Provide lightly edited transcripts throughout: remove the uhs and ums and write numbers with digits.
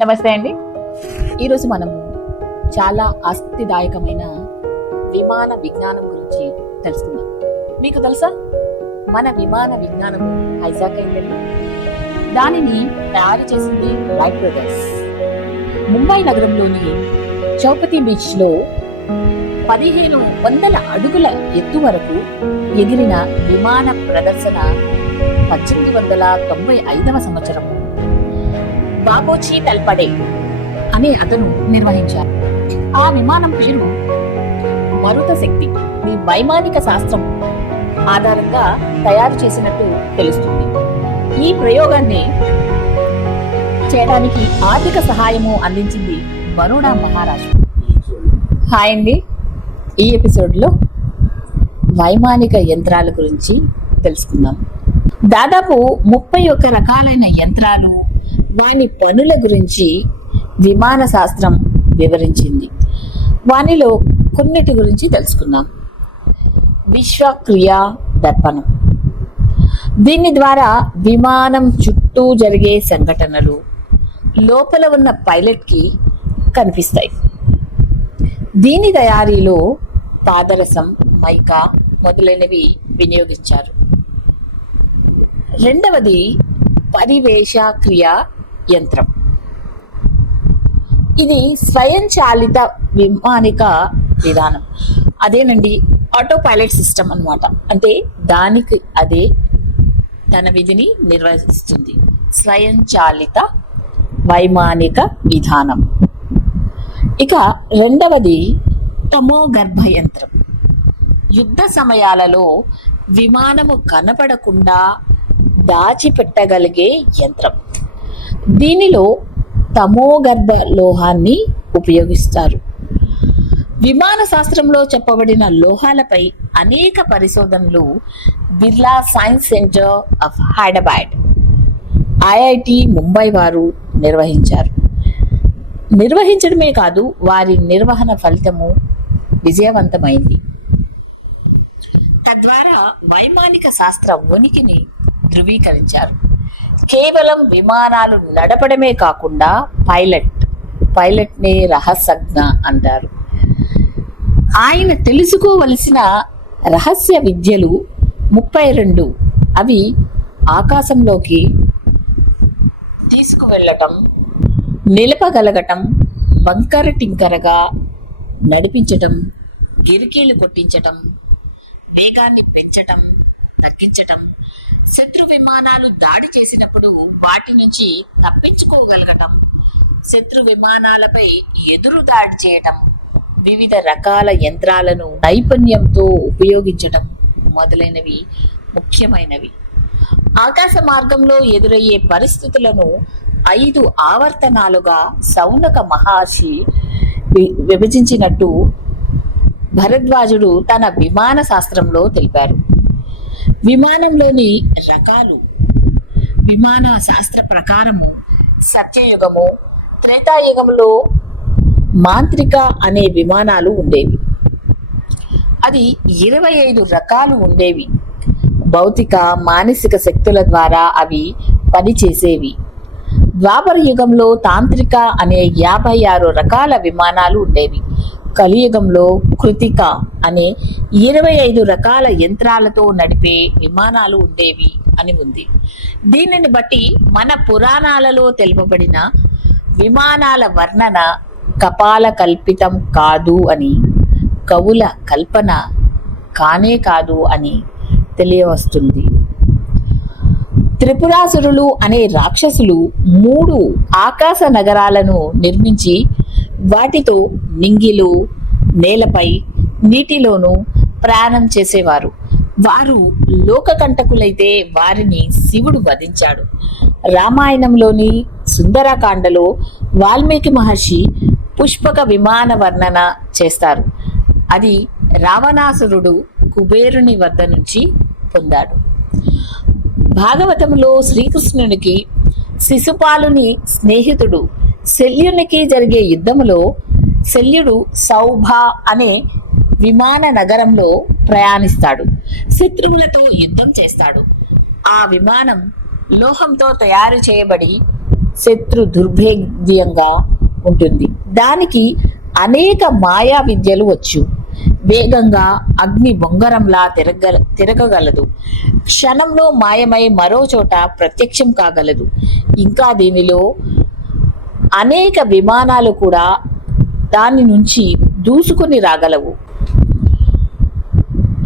నమస్తే అండి. ఈరోజు మనము చాలా ఆసక్తిదాయకమైన విమాన విజ్ఞానం గురించి తెలుసుకుందాం. మీకు తెలుసా, మన విమాన విజ్ఞానం హైజాక్ అయిందండి. దానిని తయారు చేసింది రైట్ బ్రదర్స్. ముంబై నగరంలోని చౌపతి బీచ్ లో 1500 అడుగుల ఎత్తు వరకు ఎగిరిన విమాన ప్రదర్శన 1895వ సంవత్సరం బాబోచి తల్పడే అనే అతను నిర్వహించారు. ఆ విమానం పేరు మరుత శక్తి. ఈ వైమానిక శాస్త్రం ఆధారంగా తయారు చేసినట్టు తెలుస్తుంది. ఈ ప్రయోగాన్ని చేయడానికి ఆర్థిక సహాయము అందించింది బరోడా మహారాష్ట్ర. హాయ్ అండి. ఈ ఎపిసోడ్ లో వైమానిక యంత్రాల గురించి తెలుసుకుందాం. దాదాపు 31 రకాలైన యంత్రాలు, వాని పనుల గురించి విమాన శాస్త్రం వివరించింది. వానిలో కొన్నిటి గురించి తెలుసుకుందాం. విశ్వక్రియ దర్పణం. దీని ద్వారా విమానం చుట్టూ జరిగే సంఘటనలు లోపల ఉన్న పైలట్ కి కనిపిస్తాయి. దీని తయారీలో పాదరసం, మైకా మొదలైనవి వినియోగించారు. రెండవది పరివేషక్రియ యంత్రం. ఇది స్వయంచాలిత వైమానిక విధానం. అదేనండి, ఆటో పైలట్ సిస్టమ్ అన్నమాట. అంటే దానికి అదే తన విధిని నిర్వహిస్తుంది. స్వయంచాలిత వైమానిక విధానం. ఇక రెండవది తమోగర్భ యంత్రం. యుద్ధ సమయాలలో విమానము కనపడకుండా దాచిపెట్టగలిగే యంత్రం. దీనిలో తమోగర్భ లోహాన్ని ఉపయోగిస్తారు. విమాన శాస్త్రంలో చెప్పబడిన లోహాలపై అనేక పరిశోధనలు Birla science centre of Hyderabad, IIT Mumbai వారు నిర్వహించడమే కాదు, వారి నిర్వహణ ఫలితము విజయవంతమైంది. తద్వారా వైమానిక శాస్త్ర ఉనికిని ధృవీకరించారు. కేవలం విమానాలు నడపడమే కాకుండా పైలట్ నే రహస్యజ్ఞ అంటారు. ఆయన తెలుసుకోవలసిన రహస్య విద్యలు 32. అవి ఆకాశంలోకి తీసుకువెళ్ళటం, నిలపగలగటం, బంకర టింకరగా నడిపించటం, గిరికీలు కొట్టించటం, వేగాన్ని పెంచటం, తగ్గించటం, శత్రు విమానాలు దాడి చేసినప్పుడు వాటి నుంచి తప్పించుకోగలగటం, శత్రు విమానాలపై ఎదురు దాడి చేయటం, వివిధ రకాల యంత్రాలను నైపుణ్యంతో ఉపయోగించటం మొదలైనవి ముఖ్యమైనవి. ఆకాశ మార్గంలో ఎదురయ్యే పరిస్థితులను 5 ఆవర్తనాలుగా సౌనక మహర్షి విభజించినట్టు భరద్వాజుడు తన విమాన శాస్త్రంలో తెలిపారు. విమానంలోని రకాలు విమాన శాస్త్ర ప్రకారము సత్యయుగము, త్రేతాయుగంలో మాంత్రిక అనే విమానాలు ఉండేవి. అది 25 రకాలు ఉండేవి. భౌతిక, మానసిక శక్తుల ద్వారా అవి పనిచేసేవి. ద్వాపర యుగంలో తాంత్రిక అనే 56 రకాల విమానాలు ఉండేవి. కలియుగంలో కృతిక అనే 25 రకాల యంత్రాలతో నడిపే విమానాలు ఉండేవి అని ఉంది. దీనిని బట్టి మన పురాణాలలో తెలుపబడిన విమానాల వర్ణన కపాల కల్పితం కాదు అని, కవుల కల్పన కానే కాదు అని తెలియవస్తుంది. త్రిపురాసురులు అనే రాక్షసులు 3 ఆకాశ నగరాలను నిర్మించి వాటితో నింగిలో, నేలపై, నీటిలోనూ ప్రయాణం చేసేవారు. వారు లోకకంటకులైతే వారిని శివుడు వధించాడు. రామాయణంలోని సుందరకాండలో వాల్మీకి మహర్షి పుష్పక విమాన వర్ణన చేస్తారు. అది రావణాసురుడు కుబేరుని వద్ద నుంచి పొందాడు. భాగవతంలో శ్రీకృష్ణునికి శిశుపాలుని స్నేహితుడు శల్యునికి జరిగే యుద్ధములో శల్యుడు సౌభ అనే విమాన నగరంలో ప్రయాణిస్తాడు. శత్రువులతో యుద్ధం చేస్తాడు. ఆ విమానం లోహంతో తయారు చేయబడి శత్రు దుర్భేద్యంగా ఉంటుంది. దానికి అనేక మాయా విద్యలు వచ్చు. వేగంగా అగ్ని బొంగరంలా తిరగగలదు. క్షణంలో మాయమై మరో చోట ప్రత్యక్షం కాగలదు. ఇంకా దీనిలో అనేక విమానాలు కూడా దాని నుంచి దూసుకొని రాగలవు.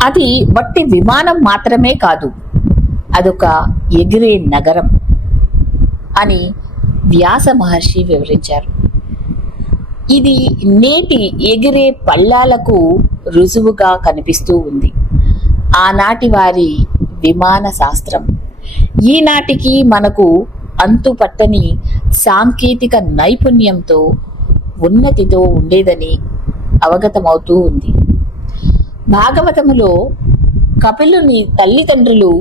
అది వట్టి విమానం మాత్రమే కాదు, అదొక ఎగిరే నగరం అని వ్యాస మహర్షి వివరించారు. ఇది నేటి ఎగిరే పల్లాలకు రుజువుగా కనిపిస్తూ ఉంది. ఆనాటి వారి విమాన శాస్త్రం ఈనాటికి మనకు అంతుపట్టని సాంకేతిక నైపుణ్యంతో ఉన్నతితో ఉండేదని అవగతమవుతూ ఉంది. భాగవతములో కపిలుని తల్లిదండ్రులు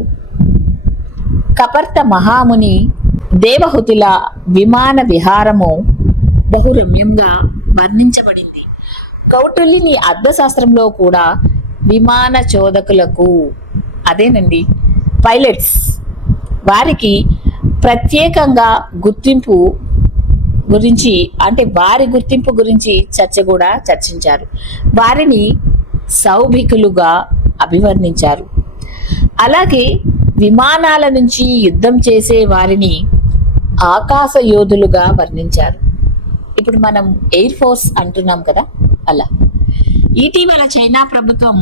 కపర్త మహాముని దేవహుతుల విమాన విహారము బహురమ్యంగా వర్ణించబడింది. కౌటిల్యుని అర్థశాస్త్రంలో కూడా విమాన చోదకులకు, అదేనండి పైలట్స్, వారికి ప్రత్యేకంగా గుర్తింపు గురించి చర్చ కూడా చర్చించారు. వారిని సౌభికులుగా అభివర్ణించారు. అలాగే విమానాల నుంచి యుద్ధం చేసే వారిని ఆకాశ యోధులుగా వర్ణించారు. ఇప్పుడు మనం ఎయిర్ ఫోర్స్ అంటున్నాం కదా, అలా. ఇటీవల చైనా ప్రభుత్వం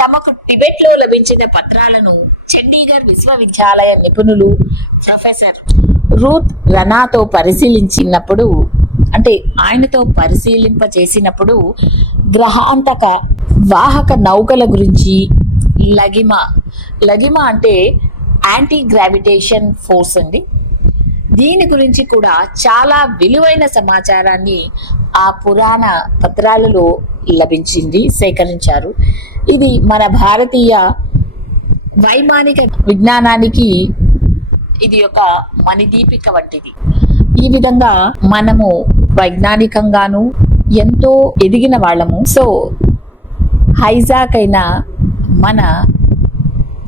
తమకు టిబెట్ లో లభించిన పత్రాలను చండీగఢ్ విశ్వవిద్యాలయ నిపుణులు ప్రొఫెసర్ రూత్ రనాతో పరిశీలింపచేసినప్పుడు గ్రహాంతక వాహక నౌకల గురించి, లగిమ అంటే యాంటీ గ్రావిటేషన్ ఫోర్స్ అండి, దీని గురించి కూడా చాలా విలువైన సమాచారాన్ని ఆ పురాణ పత్రాలలో సేకరించారు. ఇది మన భారతీయ వైమానిక విజ్ఞానానికి ఇది ఒక మణిదీపిక వంటిది. ఈ విధంగా మనము వైజ్ఞానికంగాను ఎంతో ఎదిగిన వాళ్ళము. సో హైజాక్ అయిన మన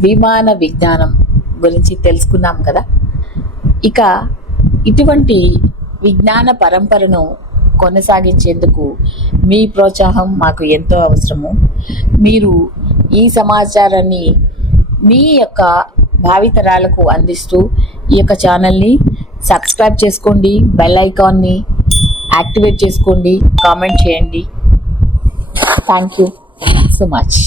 విమాన విజ్ఞానం గురించి తెలుసుకున్నాం కదా. ఇక ఇటువంటి విజ్ఞాన పరంపరను కొనసాగించేందుకు మీ ప్రోత్సాహం మాకు ఎంతో అవసరము. మీరు ఈ సమాచారాన్ని మీ యొక్క భావితరాలకు అందిస్తూ ఈ యొక్క ఛానల్ని సబ్స్క్రైబ్ చేసుకోండి, బెల్ ఐకాన్ని యాక్టివేట్ చేసుకోండి, కామెంట్ చేయండి. Thank you so much.